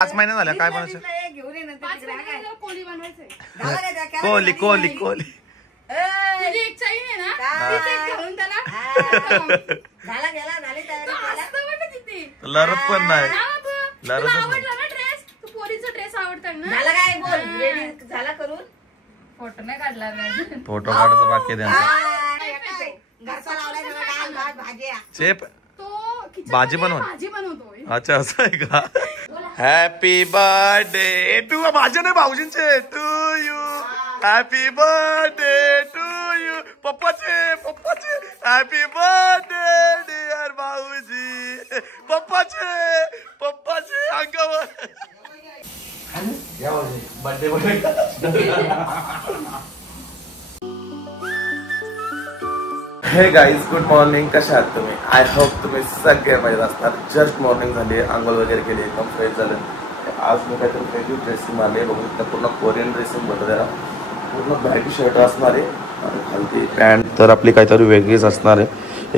5 महिने झाले काय बनायचं कोली कोली कोली लरत पण नाही फोटो काढायचं बाकी द्या भाजी बनवतोय अच्छा असं आहे का हॅपी बर्थडे टू माझे नाही भाऊजींचे to you happy birthday to you पप्पाचे पप्पाचे हॅपी बर्थडे डिअर भाऊजी पप्पाचे पप्पाचे अंगावर बर्थडे हे गाईज गुड मॉर्निंग कशा आहात तुम्ही आय होप तुम्ही सगळे मजेत असणार जस्ट मॉर्निंग झाली आंघोळ वगैरे केली एकदम फ्रेश झालं आज मी काहीतरी फ्रेश ड्रेसिंग मारली बघू पूर्ण कोरियन ड्रेसिंग बनवलं त्याला पूर्ण बॅगी शर्ट असणार आहे आणि खालती पॅन्ट तर आपली काहीतरी वेगळीच असणार आहे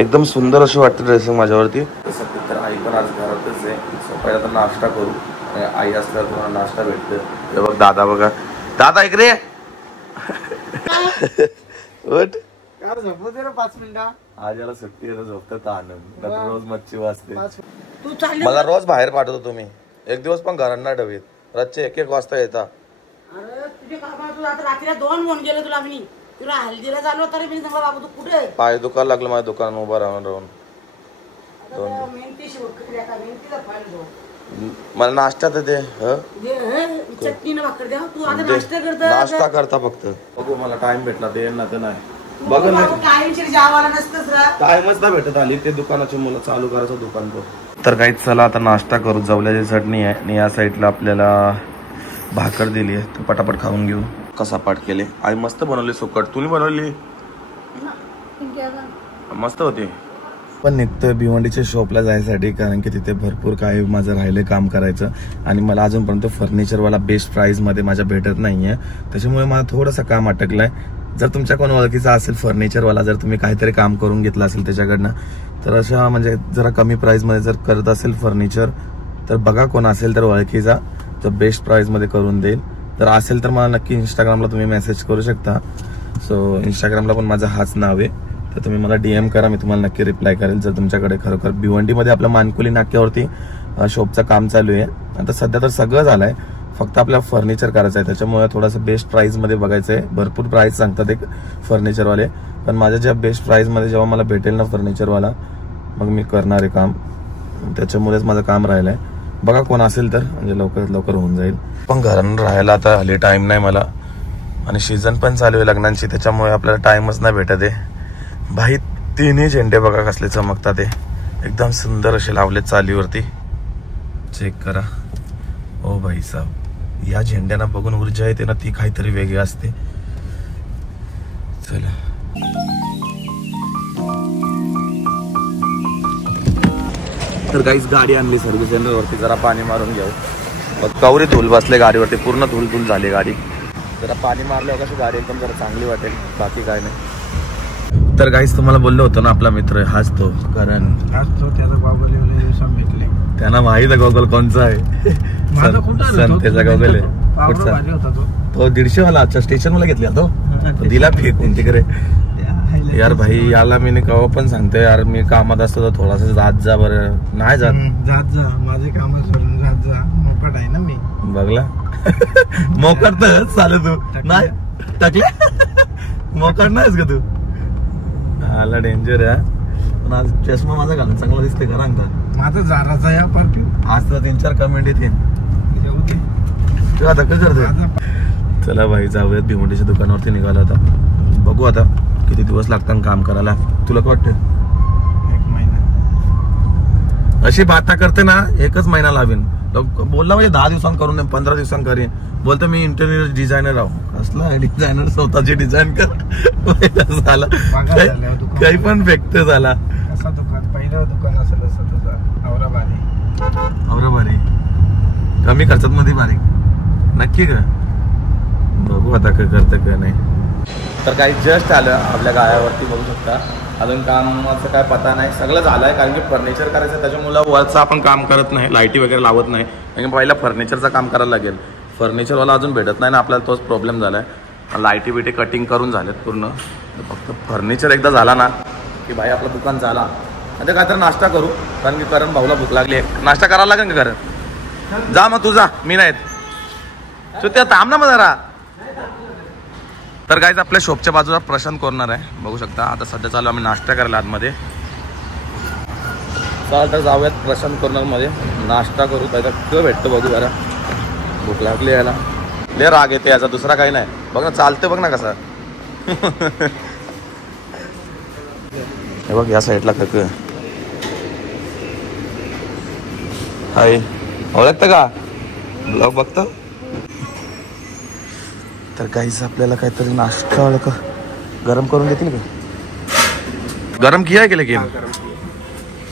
एकदम सुंदर अशी वाटते ड्रेसिंग माझ्यावरती सध्या तर आई पण आज घरातच आहे सो पहिला तर नाश्ता करू आणि आई असल्यावर तुम्हाला नाश्ता भेटतो हे बघ दादा बघा दादा इकडे उठ 5 मिनिटं आज याला सुट्टी आहे झोपतात आनंद रोज मच्छी वाजते मला रोज बाहेर पाठवतो तुम्ही एक दिवस पण घरात नाही ठेवीत रातचे 1-1 वाजता येता अरे तुझे कामातून आता रात्रीला 2 फोन केले तुला मी तुला हल्दीला चाललो तरी मी सांगा बाबू तू कुठे पाय दुखायला लागलं माझ्या दुकानात उभा राहून मला नाश्ता तर दे चटणी न भाकर द्या तू आता नाश्ता करता नाश्ता करता फक्त बघू मला टाइम भेटला ते ना तर नाही बघ टाइमच नाही भेटत आली ते दुकानाची मुलं चालू करायचं दुकान तर काही चला आता नाश्ता करू जवल्याची चटणी आहे आणि या साईडला आपल्याला भाकर दिली आहे तू पटापट खाऊन घेऊ कसा पाठ केले आई मस्त बनवली सुकट तुम्ही बनवली मस्त होती पण निघतोय भिवंडीच्या शॉपला जायसाठी कारण की तिथे भरपूर काही माझं राहिले काम करायचं आणि मला अजूनपर्यंत फर्निचरवाला बेस्ट प्राइस मध्ये माझ्या भेटत नाहीये त्याच्यामुळे मला थोडंसं काम अटकलंय जर तुमच्या कोण ओळखीचा असेल फर्निचरवाला जर तुम्ही काहीतरी काम करून घेतलं असेल त्याच्याकडनं तर अशा म्हणजे जरा कमी प्राइस मध्ये जर करत असेल फर्निचर तर बघा कोण असेल तर ओळखीचा जो बेस्ट प्राइस मध्ये करून देईल तर असेल तर मला नक्की इंस्टाग्रामला तुम्ही मेसेज करू शकता सो इंस्टाग्रामला पण माझं हाच नाव आहे तर तुम्ही मला DM करा मी तुम्हाला नक्की रिप्लाय करेल जर तुमच्याकडे खरोखर भिवंडीमध्ये आपल्या मानकुली नाक्यावरती शॉपचं काम चालू आहे आता सध्या तर सगळं झालंय फक्त आपल्याला फर्निचर करायचं आहे त्याच्यामुळे थोडंसं बेस्ट प्राइस मध्ये बघायचं आहे भरपूर प्राइस सांगतात एक फर्निचरवाले पण माझ्या ज्या बेस्ट प्राइस मध्ये जेव्हा मला भेटेल ना फर्निचरवाला मग मी करणार आहे काम त्याच्यामुळेच माझं काम राहिलंय बघा कोण असेल तर म्हणजे लवकरात लवकर होऊन जाईल पण घरानं राहायला आता हल्ली टाइम नाही मला आणि सीझन पण चालू आहे लग्नांची त्याच्यामुळे आपल्याला टाइमच नाही भेटत आहे भाई 3 झेंडे बघा कसले चमकतात ते एकदम सुंदर असे लावले चालीवरती चेक करा ओ भाई साहब या झेंड्यांना बघून ऊर्जा येते ना ती काहीतरी वेगळी असते चला तर काहीच गाडी आणली सर्व्हिस सेंटरवरती जरा पाणी मारून घेऊ कवरी धूल बसले गाडीवरती पूर्ण धूल झाली गाडी जरा पाणी मारल्यावर कशी गाडी एकदम जरा चांगली वाटेल बाकी काय नाही तर गाईस तुम्हाला बोललो होतो ना आपला मित्र हाच तो कारण त्यांना माहित आहे गॉगल कोणचा आहे संतेचा गॉगल आहे तो 150 वाला अच्छा स्टेशन मला घेतला तो दिला फेकून तिकडे यार भाई याला मी कवा पण सांगते यार मी कामात असतो तर थोडासा जात जा बरं नाही जात जा माझे काम सोडून जात जा मोकट आहे ना मी बघला मोकट तर चालू तू नाही टाकले मोकट नाहीस का तू आला डेंजर आहे पण आज चष्मा माझा घालून चांगला दिसतोय का रांगता माझा जाराचा या परफ्यूम आज तर 3-4 कमेंट येतील तू आता काय करतोय चला भाई जाऊयात भिवंडीच्या दुकानावरती निघाला आता बघू आता किती दिवस लागतात काम करायला तुला काय वाटतं 1 महिना अशी बाता करते ना 1च महिना लावेन बोलला म्हणजे 10 दिवसांत करून 15 दिवसांत करेन बोलतो मी इंटेरियर डिझायनर आहो कसला डिझायनर स्वतःची डिझाईन कर झाला काही पण फेकत झाला पहिलं दुकान असेल असं तुझं औराबारी कमी खर्चात मध्ये बारीक नक्की का बघू आता काय करतं का नाही तर काही जस्ट आलं आपल्या गाळ्यावरती बघू शकता अजून कामाचं काय पता नाही सगळं झालंय कारण की फर्निचर करायचं त्याच्यामुळे वरचं आपण काम करत नाही लाईटी वगैरे लावत नाही कारण पहिला फर्निचरचं काम करायला लागेल. फर्निचरवाला अजून भेटत नाही ना आपल्याला, तोच प्रॉब्लेम झाला आहे. लाईटी बिटी कटिंग करून झालेत पूर्ण. फक्त फर्निचर एकदा झाला ना की भाई आपलं दुकान झाला. आता काय तर नाश्ता करू, कारण की करण भाऊला भूक लागली आहे. नाश्ता करायला लागेल का करण? जा मग तू जा, मी नाही तू त्या थांब ना मग जरा. तर गाईज आपल्या शॉपच्या बाजूला प्रशांत कॉर्नर आहे, बघू शकता. आता सध्या चालू आम्ही नाश्ता करायला आतमध्ये. चला तर जाऊयात प्रशांत कॉर्नरमध्ये, नाश्ता करू. त्याचा कुठं भेटतो बघू जरा, भूक लागली याला. लय राग येते याचा, दुसरा काही नाही. बघ ना चालते, बघ ना कसा. हे बघ या साईडला कक. हाय, ओळखतं का? ब्लॉग बघतो. तर काहीच आपल्याला काहीतरी नाश्ता का गरम करून देतील का? गरम किया है क्या लेकिन?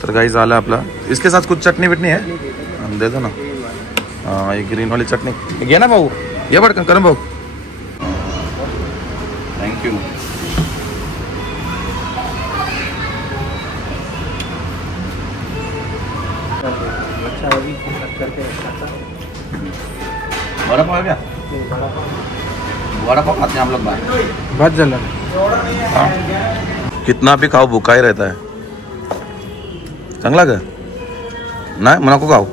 तर गाइस झालं आपला. इसके साथ कुछ चटनी बिटनी है? दे दो ना. हाँ ये ग्रीन वाली चटनी घे ना भाऊ. ये बड़कन करम भाऊ. थँक्यू. बड़ा पाव क्या? बड़ा पाव खाते हैं हम लोग बाहर. बहुत जला. कितना भी खाओ भूखा ही रहता है. चांगला का? नाही मला नको खाऊ.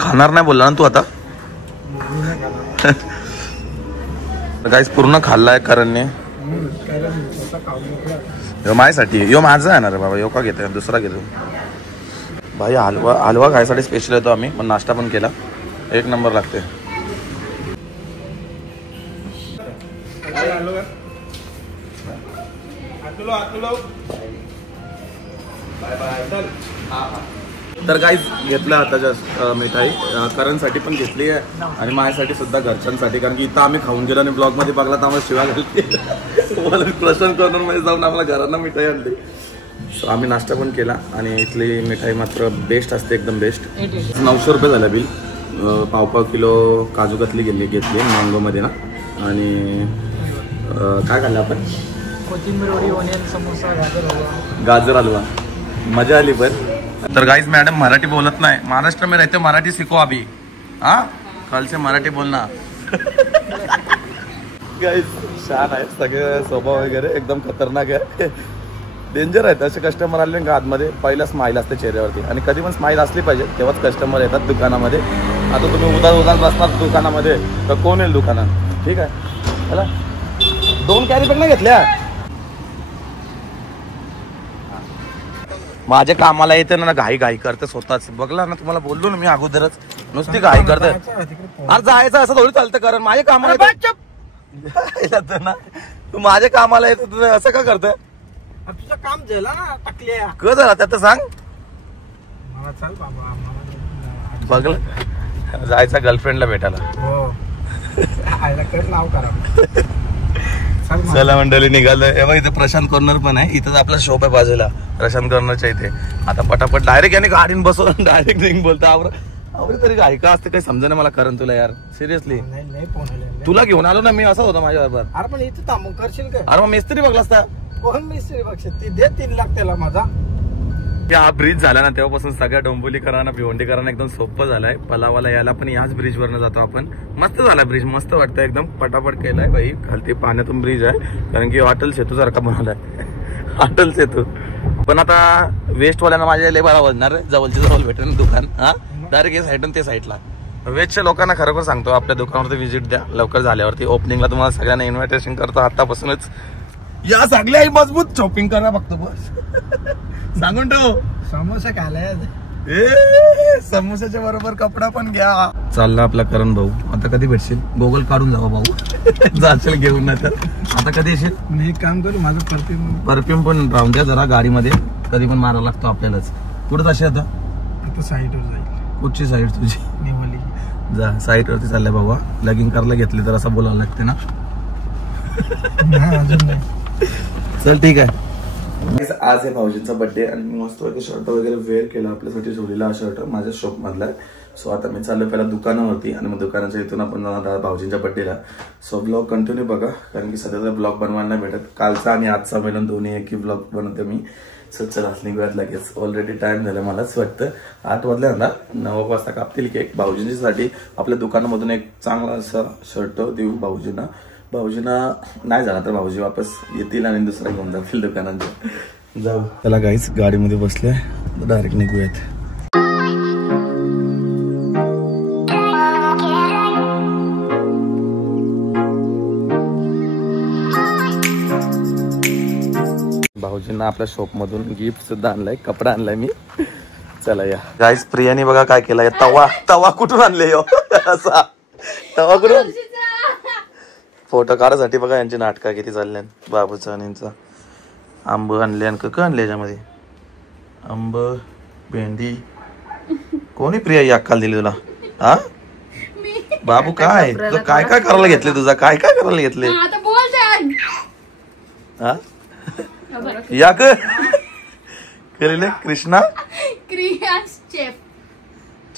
खाणार नाही बोलला ना तू आता. गाईस पूर्ण खाल्लाय करणने. माझ्यासाठी यो माझा आहे ना रे बाबा. यो का घेतोय, दुसरा घेतो. भाई हलवा खायसाठी स्पेशल येतो आम्ही, पण नाश्ता पण केला. एक नंबर लागते. तर गाईज घेतलं आता जस्ट मिठाई. करणसाठी पण घेतली आहे आणि माझ्यासाठी सुद्धा, घरच्यांसाठी. कारण की इथं आम्ही खाऊन गेलो आणि ब्लॉग मध्ये बघला तर आम्हाला शिवाय घालते. प्रशांत कॉर्नर मध्ये जाऊन आम्हाला घरांना मिठाई आणली. सो आम्ही नाश्ता पण केला आणि इथली मिठाई मात्र बेस्ट असते, एकदम बेस्ट. 900 रुपये झालं बिल. पाव किलो काजू कतली घेतली मँगोमध्ये ना. आणि काय खाल्लं आपण? कोथिंबीर वडी, ओनियन समोसा, गाजर हलवा. मजा आली. पण तर गाइस मॅडम मराठी बोलत नाही. महाराष्ट्र में रहते मराठी सीखो अभी. हाँ कल से मराठी बोलना. गाइस छान आहे सगळे, स्वभाव वगैरे एकदम खतरनाक आहे. डेंजर आहेत असे कस्टमर आले का आतमध्ये. पहिला स्माईल असते चेहऱ्यावरती आणि कधी पण स्माईल असली पाहिजे, तेव्हाच कस्टमर येतात दुकानामध्ये. आता तुम्ही उदार बसणार दुकानामध्ये तर कोण येईल दुकानात? ठीक आहे चला. 2 कॅरी बॅग नाही घेतल्या. माझ्या कामाला येते ना घाई करते स्वतःच. बघला ना तुम्हाला बोललो ना मी अगोदरच, नुसती घाई करते. अरे जायचं असं थोडी चालतं. कारण माझ्या कामाला ना तू माझ्या कामाला येतो, तुझं असं का करतोय? तुझं काम झालं ना टाकल्या. क झाला त्यात सांग मला. चाल बाबा बघलं जायचा गर्लफ्रेंडला भेटायला. हो आयला कर नाव करा. चला मंडळी निघालं. एव्हा इथे प्रशांत कॉर्नर पण आहे. इथंच आपला शॉप आहे बाजूला प्रशांत कॉर्नरच्या इथे. आता पटापट डायरेक्ट याने गाडीन बसवून डायरेक्ट निघ बोलता. आवरे तरी ऐका असते काही समजा ना मला. करण तुला यार सिरियसली तुला घेऊन आलो ना मी, असं होतं माझ्या बरोबर. अरे पण इथे थांबून करशील काय? अरे मग मिस्त्री बघला असता. कोण मिस्त्री बघशील? ती दे 3 लाख त्याला माझा. हा ब्रिज झाला ना तेव्हापासून सगळ्या डोंबिवलीकरांना भिवंडीकरांना एकदम सोपं झालाय. पलावाला यायला पण याच ब्रिज वरनं जातो आपण. मस्त झाला ब्रिज, मस्त वाटतं एकदम. पटापट केलाय भाई. खालती पाण्यातून ब्रिज आहे, कारण की अटल सेतू सारखा बनवलाय. अटल सेतू. पण आता वेस्टवाल्यांना माझ्या लय बरा वाजणार. जवळच्या जवळ भेटेल दुकान. हा डायरेक्ट हे साईड ते साईडला. वेस्टच्या लोकांना खरोखर सांगतो आपल्या दुकानावरती व्हिजिट द्या लवकर झाल्यावरती. ओपनिंगला तुम्हाला सगळ्यांना इन्व्हिटेशन करतो आतापासूनच. या सगळ्या मजबूत शॉपिंग करा बघतो बस. सांगून ठेव. समोसा खायला. समोसाच्या बरोबर कपडा पण घ्या. चालला आपला करण भाऊ. आता कधी भेटशील? गोगल काढून जावा भाऊ. जाशील घेऊन. नाही तर आता कधी येशील? मी एक काम करू, माझं परफ्यूम पण राहून द्या जरा गाडीमध्ये. कधी पण मारायला लागतो आपल्यालाच. कुठं जाशील आता? साईडवर जाईल. कुठची साईड तुझी? निवली. जा साईड वरती चाललंय बाबा. लगिंग करायला घेतली तर असं बोलायला लागते ना. चल ठीक आहे. आज आहे भाऊजींचा बर्थडे आणि मी मस्त शर्ट वगैरे वेअर केला. आपल्यासाठी जोडलेला हा शर्ट माझ्या शॉप मधला. सो आता मी चाललो पहिला दुकानावरती आणि मग दुकानाच्या इथून आपण जाणार भाऊजींच्या बर्थडेला. सो ब्लॉग कंटिन्यू बघा, कारण की सध्याचा ब्लॉग बनवायला नाही भेटत. कालचा आणि आजचा मिळून दोन्ही एक ब्लॉग बनवते मी. चला निघूयात लगेच. ऑलरेडी टाइम झाला मलाच वाटतं 8 वाजल्या ना. 9 वाजता कापतील केक. भाऊजींसाठी आपल्या दुकानामधून एक चांगला असा शर्ट देऊ भाऊजींना. भाऊजींना नाही झाला तर भाऊजी वापस येतील आणि दुसरा घेऊन जातील दुकानांचे. जाऊ त्याला काहीच गाडीमध्ये बसले डायरेक्ट निघूयात. भाऊजींना आपल्या शॉप मधून गिफ्ट सुद्धा आणलाय. कपडा आणलाय मी. चला या गाईस. प्रियाने बघा काय केलाय. तवा कुठून आणले असा तवा कुठून. फोटो काढायसाठी बघा यांची नाटकं किती चालले. बाबूचा आणि यांचा. आंब आणले आणि कक आणले याच्यामध्ये. आंब भेंडी. कोणी प्रिया ही अक्काल दिली तुला. हा बाबू काय काय काय करायला घेतले तुझा. काय काय करायला घेतले. हा या केलेले कृष्णा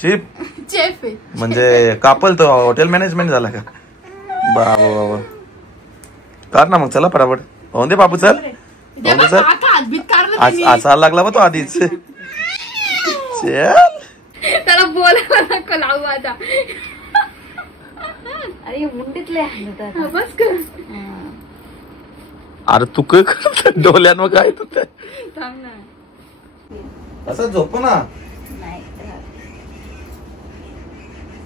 चीप म्हणजे कापल तो हॉटेल मॅनेजमेंट झाला का. बाबा बाबा काढ ना मग. चला फटाफट होऊन दे बाबू. चल होऊन दे. चल असा लागला बा तो आधीच. त्याला बोलायला नको लावू आता. अरे मुंडीतले बस कर. अरे तू काय करत डोल्यांवर काय तू असं झोप ना.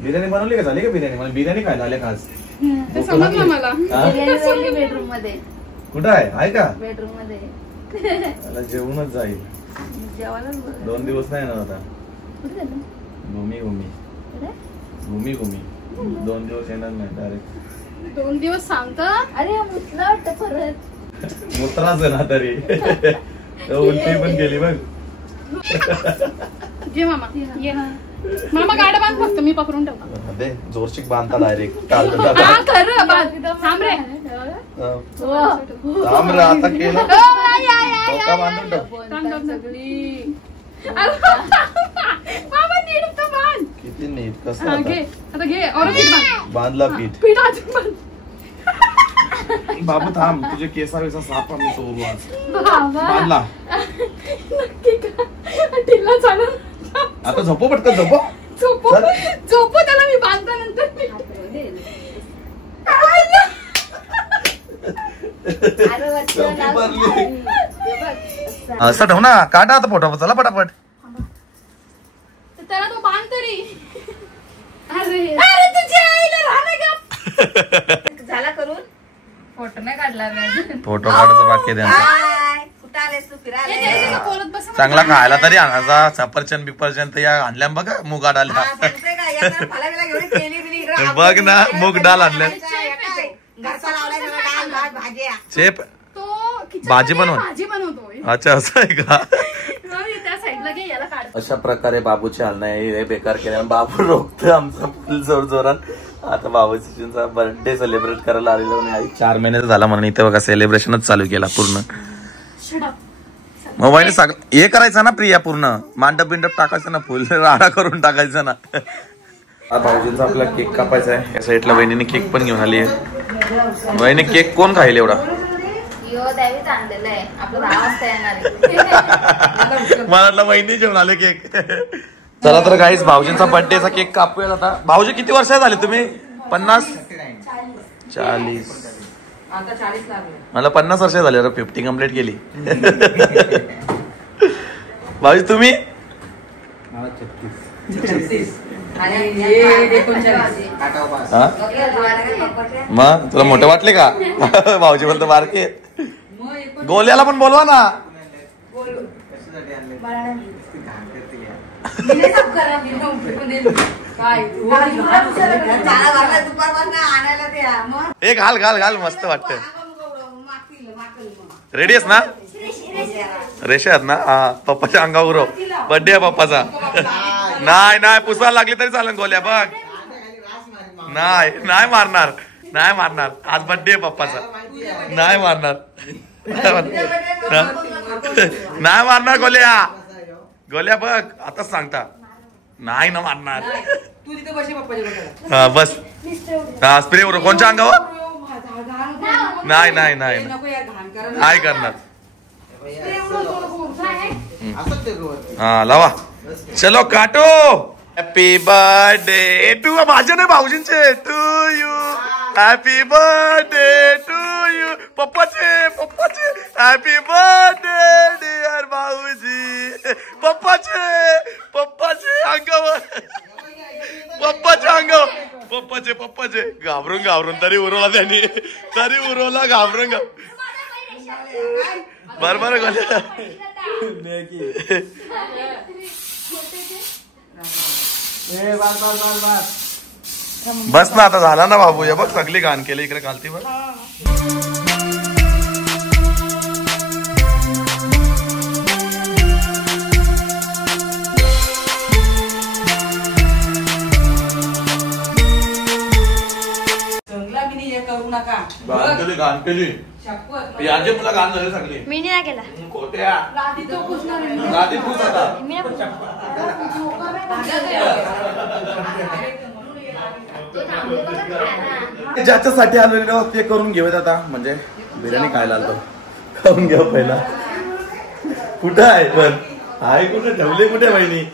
बिर्याणी बनवली का. झाली का बिर्याणी. मला बिर्याणी खायला आले का आज. समजलं मला. बेडरूम मध्ये. कुठं आहे का बेडरूम मध्ये. मला जेवूनच जाईल. जेवायला 2 दिवस नाही ना आता. घुमी 2 दिवस येणार नाही डायरेक्ट. 2 दिवस सांगत. अरे म्हटलं वाटतं परत मुत्राच ना तरी. उलटी पण केली बघ. जे मामा ये मामा गाड्या बांध फक्त मी पकडून ठेवतो. दे जोरशीक बांधता डायरेक्ट. थांब रे. थांब रे आता केलं. बांधून मामा नीट तो बांध. किती नीट कसं घे आता घे. और पीठ बांधला. पीठ अजून बांध. बाबू थांब. तुझे केसा साफ मी तो बांधला. नक्की का ढिला चालून. आता झोपो पटकन झोपो त्याला मी बांधता नंतर. असं ठेव ना. काढा आता फोटो. चला पटापट. त्याला तो बांध तरी. अरे तुझ्या आईला राहणार का. झाला करून. फोटो नाही काढला. फोटो काढायचा बाकी द्या. कुठं आलेस तू फिरायला. बोलत बस. चांगला खायला तरी आणायचा. सफरचंद बिफरचंद तर या आणल्या बघा. मूग डाळ आल्या. बघ ना मूग डाळ आणल्या. चेप भाजी बनवतो. अच्छा असं आहे का. त्या साईडला घे. याला काढ. अशा प्रकारे बाबूची हाल नाही हे बेकार केल्या. बाबू रोखतो आमचा फुल जोर जोरात. आता बाबूचा बर्थडे सेलिब्रेट करायला आलेलो नाही. 4 महिन्याचा झाला म्हणून इथे बघा सेलिब्रेशनच चालू केला पूर्ण. मोबाईल हे करायचं ना प्रिया. पूर्ण मांडप बिंडप टाकायचं ना. फुल राडा करून टाकायचं ना. भाऊजींचा आपला केक कापायचा आहे. या साईडला वहिनीने केक पण घेऊन आली आहे. वहिनी केक कोण खाईल एवढा. मला वहिनी जेवण आले केक. चला तर गाईस भाऊजींचा बर्थडेचा केक कापूया आता. भाऊजी किती वर्ष झाले तुम्ही. 50 40 मला 50 वर्ष झाले. 50 कम्प्लीट केली. भाऊजी तुम्ही. मग तुला मोठे वाटले का. भाऊजी बोलतो बारके. गोल्याला पण बोलवा ना. एक घाल मस्त वाटत. रेडी आहेस ना. रेषा आहेत ना. हा पप्पाच्या अंगावर बर्थडे आहे पप्पाचा. नाही पुसायला लागली तरी चालेल. गोल्या बघ. नाही मारणार. आज बर्थडे आहे पप्पाचा. नाही मारणार. गोल्या बघ आताच सांगता. नाही ना मारणार. हा बस. हा स्प्रे वर कोणच्या अंगावर. नाही करणार. हा लावा. चलो काटो. हॅपी बर्थडे टू माझे नाही भाऊजींचे. To you happy birthday to you. पप्पाचे हॅपी बर्थडे डिअर भाऊजी. पप्पाचे अंगावर पप्पाचे घाबरून तरी उरवला त्यांनी. घाबरून बरोबर बस ना आता झाला ना बाबू. या बघ सगळी घाण केली इकडे घालती बघ. घाण केली याचे मला घाण झाले सगळे. मी नाही केला. खोट्या गादी पूस आता. ज्याच्यासाठी आलेलो ते करून घेऊयात आता. म्हणजे बिर्याणी खायला आलो. खाऊन घ्या पहिला. कुठं आहे पण आहे कुठे ठेवले कुठे बहिणी.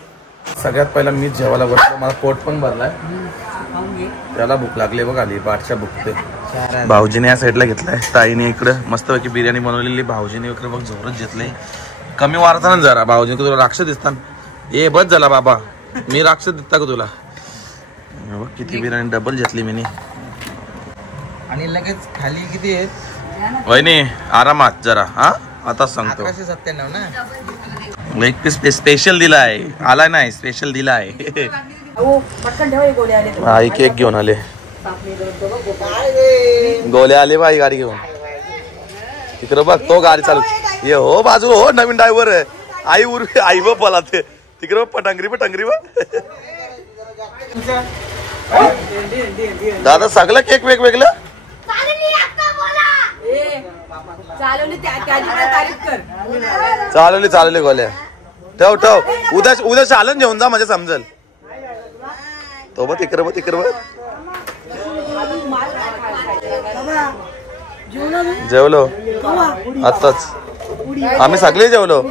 सगळ्यात पहिला मी जेवायला बसलो. मला पोट पण भरलाय. त्याला भूक लागली बघ. आली पाठच्या भुकते. भाऊजीने या साईडला घेतलाय. ताईने इकडे मस्तपैकी बिर्याणी बनवलेली. भाऊजीने इकडे बघ जोरच घेतले. कमी वारता ना जरा. भाऊजी तुला राक्षस दिसतात. ए बस झाला बाबा. मी राक्षस दिसता का तुला. बघ किती बिर्याणी डबल घेतली मी. आणि लगेच खाली किती आहेत वहिनी आरामात जरा. हा आता सांगतो. 1197 ना. एक पीस स्पेशल दिलाय. आलाय नाही स्पेशल दिलाय. आई केक घेऊन आले. गोल्या आले बाई गाडी घेऊन. तिकडे बघ तो गाडी चालू. ये हो बाजू हो नवीन ड्रायव्हर आई उर्वी आई व बोला ते तिकडे पटंगरी व दादा सगळं केक वेगवेगळं चालवली गोल्या. ठेव उद्या चालन घेऊन जा म्हणजे समजेल. तो बघ तिकडे जेवलो आताच. आम्ही सगळे जेवलो.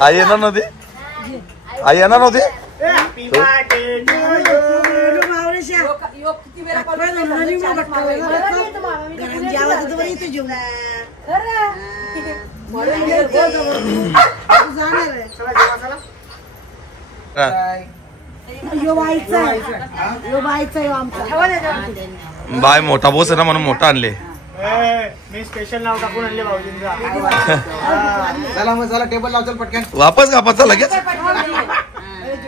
आई येणार नव्हती. बाय मोठा बोस आहे ना म्हणून मोठा आणले. मी स्पेशल नाव टाकून आणले भाऊजींचा. चला टेबल लाव. चल पटकन वापस कापाचा लगेच.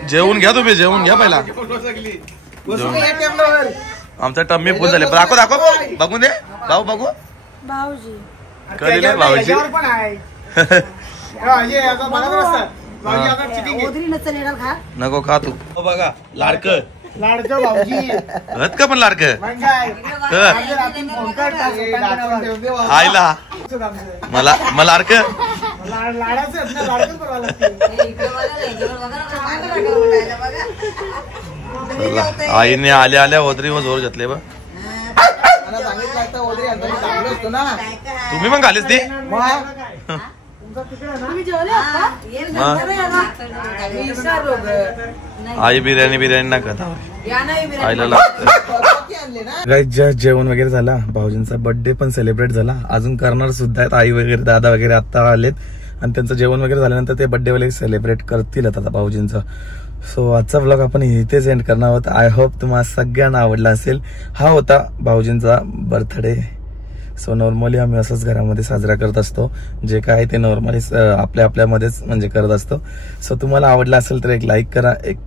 जेवून घ्या तुम्ही. जेवून घ्या पहिला. आमचा टम्मी फुल झाले. दाखव बघू दे. भाऊ बघू भाऊजी कळले भाऊजी. नको खा तू. बघा लाडकं भाऊजी हत का पण लाडकं आईला मला लाडकं आईने आल्या ओदरी व जोर घेतले. बा तुम्ही पण खालीच ती. आई बिर्याणी ना खाता. आईला लागतं. जेवण वगैरे झाला. भाऊजींचा बर्थडे पण सेलिब्रेट झाला. अजून करणार सुद्धा आहेत. आई वगैरे दादा वगैरे आता आलेत आणि त्यांचं जेवण वगैरे झाल्यानंतर ते बर्थडे वाले सेलिब्रेट करतील आता भाऊजींचं. सो आजचा व्लॉग आपण इथेच एंड करणार आहोत. आय होप तुम्हाला सगळ्यांना आवडला असेल. हा होता भाऊजींचा बर्थडे. सो नॉर्मली आम्ही असंच घरामध्ये साजरा करत असतो. जे काय ते नॉर्मली आपल्यामध्येच म्हणजे करत असतो. सो तुम्हाला आवडला असेल तर एक लाईक करा, एक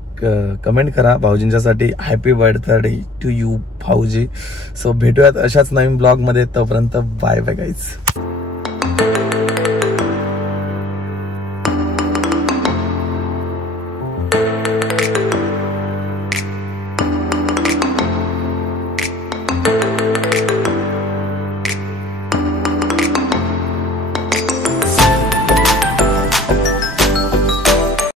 कमेंट करा. भाऊजींच्यासाठी हॅपी बर्थडे टू यू भाऊजी. सो भेटूयात अशाच नवीन ब्लॉग मध्ये. तोपर्यंत बाय बाय गाईज.